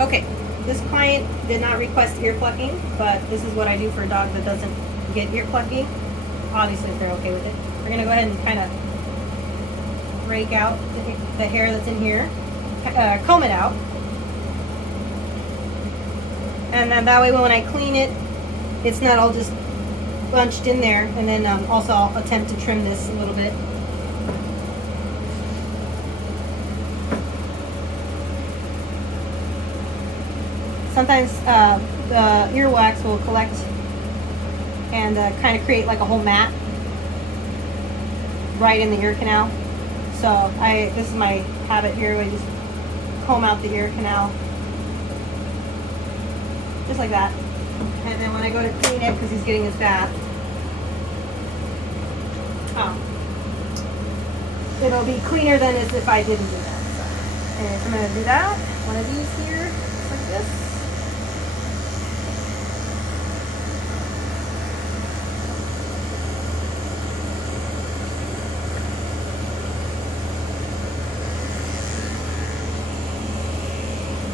Okay, this client did not request ear plucking, but this is what I do for a dog that doesn't get ear plucking. Obviously, if they're okay with it. We're gonna go ahead and kind of rake out the hair that's in here, comb it out. And then that way when I clean it, it's not all just bunched in there. And then also I'll attempt to trim this a little bit. Sometimes the earwax will collect and kind of create like a whole mat right in the ear canal. So this is my habit here. I just comb out the ear canal. Just like that. And then when I go to clean it, because he's getting his bath, it'll be cleaner than as if I didn't do that. So, and I'm going to do that. One of these here, just like this.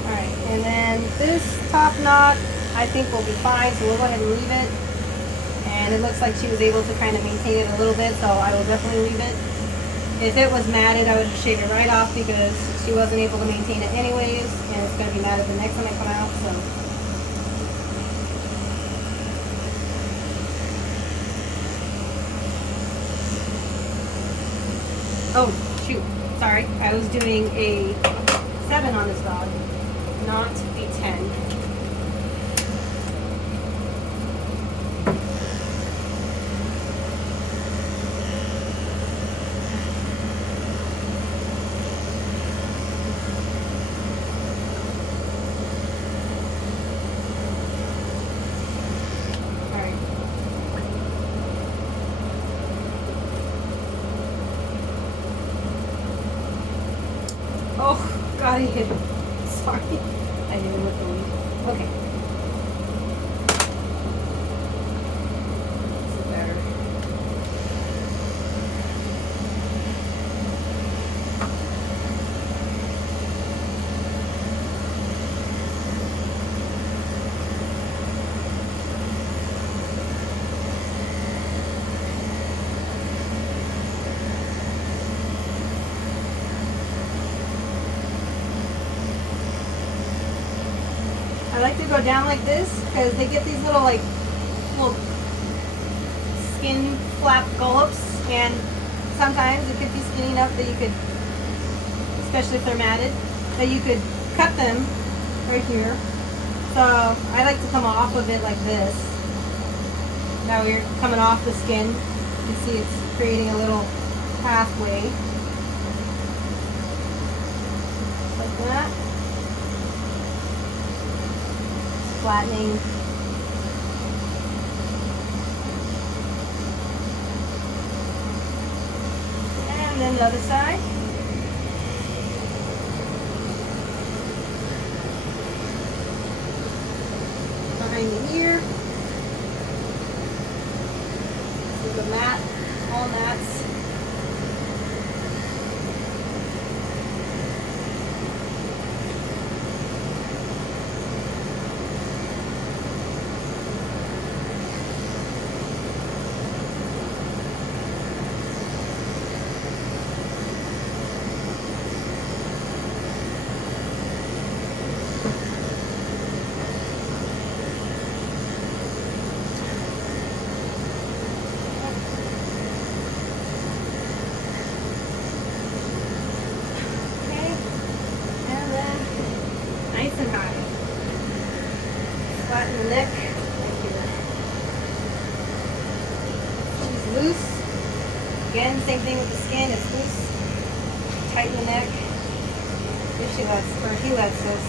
Alright, and then this top knot I think will be fine, so we'll go ahead and leave it. And it looks like she was able to kind of maintain it a little bit, so I will definitely leave it. If it was matted, I would shave it right off because she wasn't able to maintain it anyways, and it's going to be matted the next time I come out, so. Oh, shoot. Sorry. I was doing a 7 on this dog, not a 10. Oh, God, I hit it. Sorry. I hit it with the leaf. Okay. This is better. I like to go down like this because they get these little skin flap gullops, and sometimes it could be skinny enough that you could, especially if they're matted, that you could cut them right here. So I like to come off of it like this. Now you're coming off the skin. You can see it's creating a little pathway. Like that. Flattening. And then the other side. Behind the ear. This is a mat, all mats. And high. Flatten the neck right here. She's loose. Again, same thing with the skin, it's loose. Tighten the neck. If she lets, or he lets us.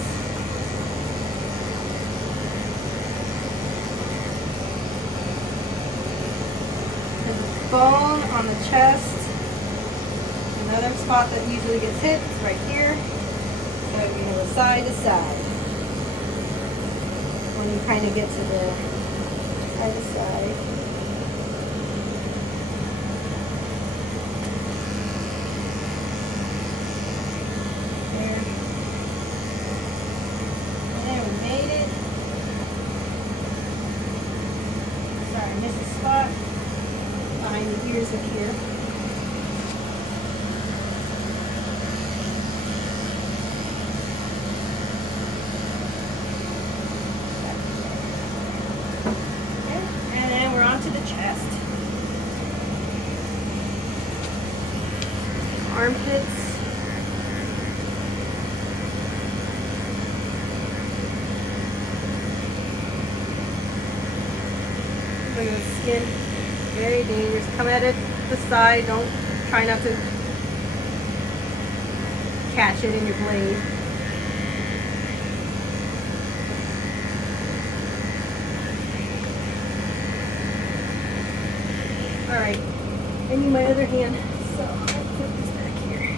There's a bone on the chest. Another spot that usually gets hit is right here. So you're going to go side to side. When you kind of get to the side to side. There. I miss a spot behind the ears up here. Okay, and then we're on to the chest. Armpits. Look at the skin. Very dangerous. Come at it the side. Don't try not to catch it in your blade. Alright. I need my other hand. So I'm going to put this back here.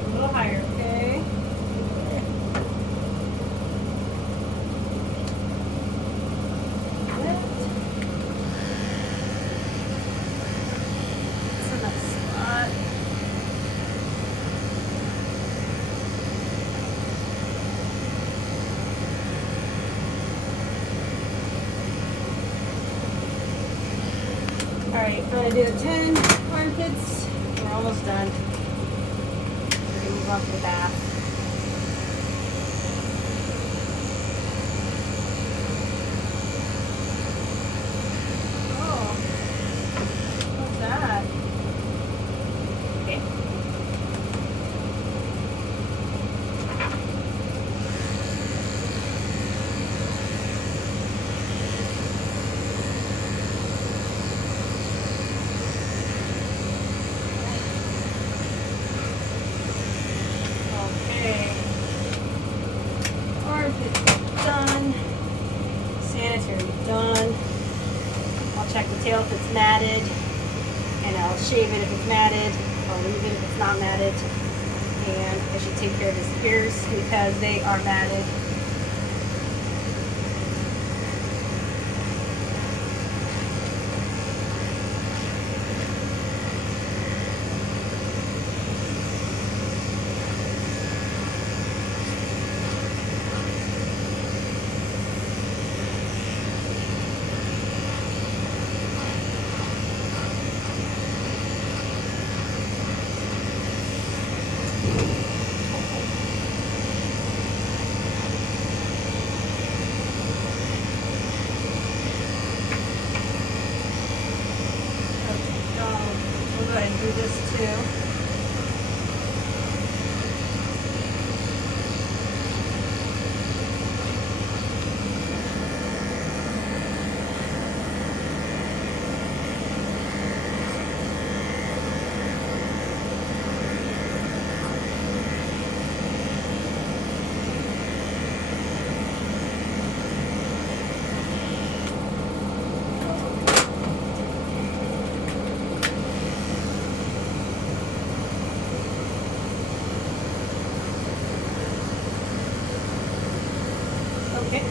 A little higher, okay? It's in that spot. Alright, I'm going to do 10 armpits. We're almost done. We're going to move on to the back. Oh, what's that? Okay. Okay. Armpit done. Sanitary done. I'll check the tail if it's matted, and I'll shave it if it's matted. I'll leave it if it's not matted. And I should take care of his ears because they are matted. We'll go ahead and do this too. Okay.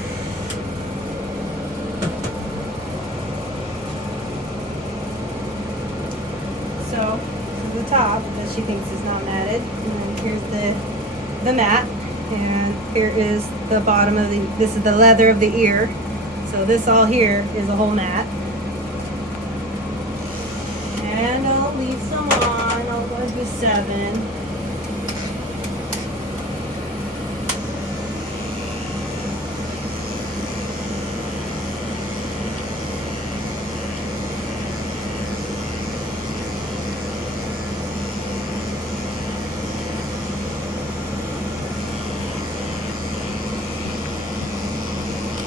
So, this is the top that she thinks is not matted. And then here's the mat. And here is the bottom of this is the leather of the ear. So this all here is a whole mat. And I'll leave some on. I'll go do 7.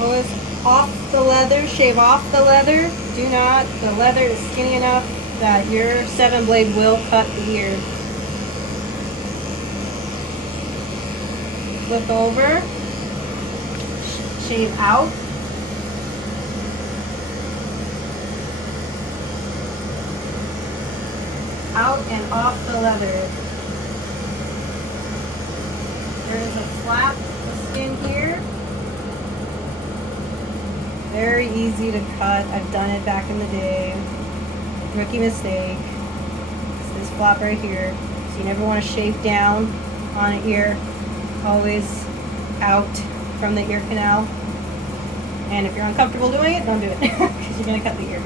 Always off the leather, shave off the leather. Do not, the leather is skinny enough that your 7 blade will cut the ear. Flip over, shave out. Out and off the leather. There is a flap of skin here. Very easy to cut. I've done it back in the day. Rookie mistake. It's this flap right here. So you never want to shave down on an ear, always out from the ear canal. And if you're uncomfortable doing it, don't do it because you're going to cut the ear.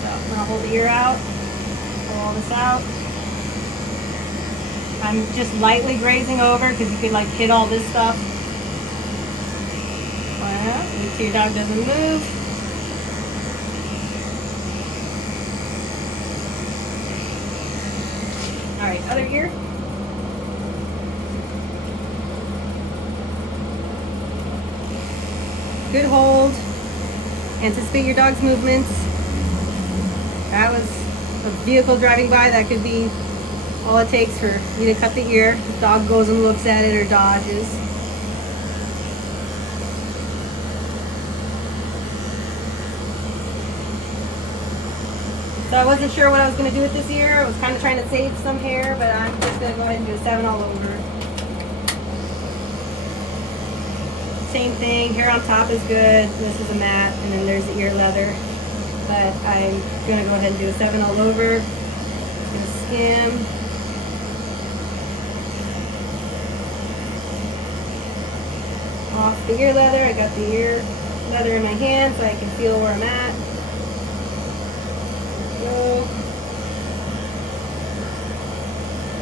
So I'm going to hold the ear out, pull all this out. I'm just lightly grazing over because you could like hit all this stuff. Well, make sure your dog doesn't move. All right, other ear. Good hold. Anticipate your dog's movements. That was a vehicle driving by. That could be all it takes for you to cut the ear. The dog goes and looks at it or dodges. So I wasn't sure what I was going to do with this ear. I was kind of trying to save some hair, but I'm just going to go ahead and do a 7 all over. Same thing, hair on top is good. This is a mat, and then there's the ear leather. But I'm going to go ahead and do a 7 all over. Just going to skim. Off the ear leather. I got the ear leather in my hand so I can feel where I'm at. Go.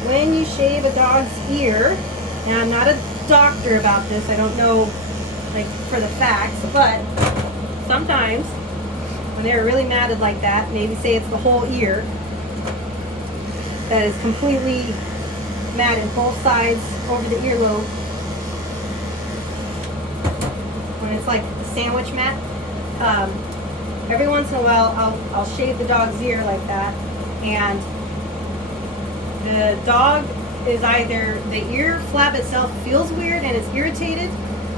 When you shave a dog's ear, and I'm not a doctor about this, I don't know like for the facts, but sometimes when they're really matted like that, maybe say it's the whole ear that is completely matted both sides over the earlobe. When it's like a sandwich mat, every once in a while I'll shave the dog's ear like that, and the dog is either the ear flap itself feels weird and it's irritated,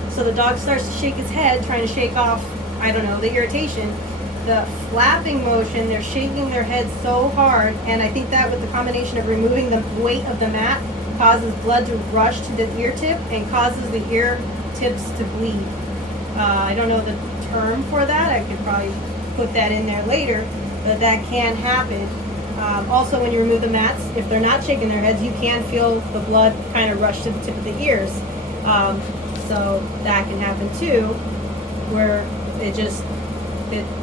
so the dog starts to shake his head trying to shake off, I don't know, the irritation. The flapping motion, they're shaking their head so hard, and I think that with the combination of removing the weight of the mat causes blood to rush to the ear tip and causes the ear tips to bleed. I don't know the term for that. I could probably put that in there later, but that can happen. Also, when you remove the mats, if they're not shaking their heads, you can feel the blood kind of rush to the tip of the ears. So that can happen too, where the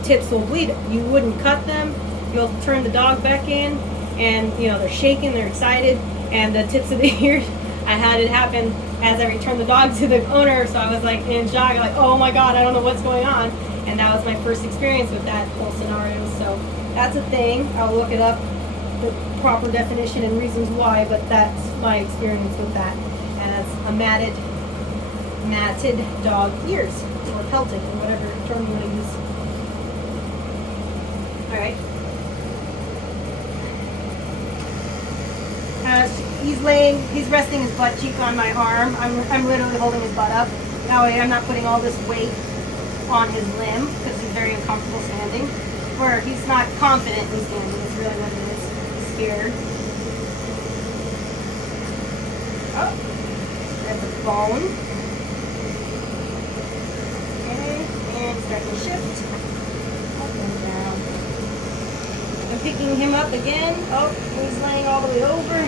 tips will bleed. You wouldn't cut them. You'll turn the dog back in, and you know they're shaking, they're excited, and the tips of the ears. I had it happen as I returned the dog to the owner, so I was like in shock, like, oh my god, I don't know what's going on. And that was my first experience with that whole scenario. So that's a thing. I'll look it up, the proper definition and reasons why, but that's my experience with that. And that's a matted dog ears, or pelted, or whatever term you want to use. Alright. He's resting his butt cheek on my arm. I'm literally holding his butt up. That way I'm not putting all this weight on his limb because he's very uncomfortable standing. Or he's not confident in standing, is really what it is. He's scared. Oh, that's a bone. Okay, and start to shift. Up and down. I'm picking him up again. Oh, he's laying all the way over.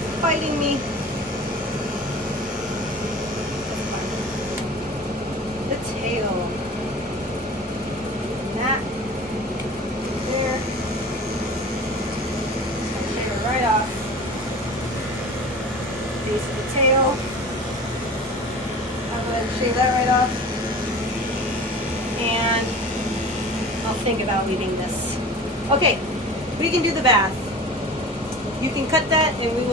He's fighting me. The tail. That. There. Shave it right off. Base of the tail. I'll go ahead and shave that right off. And I'll think about leaving this. Okay, we can do the bath. You can cut that and we will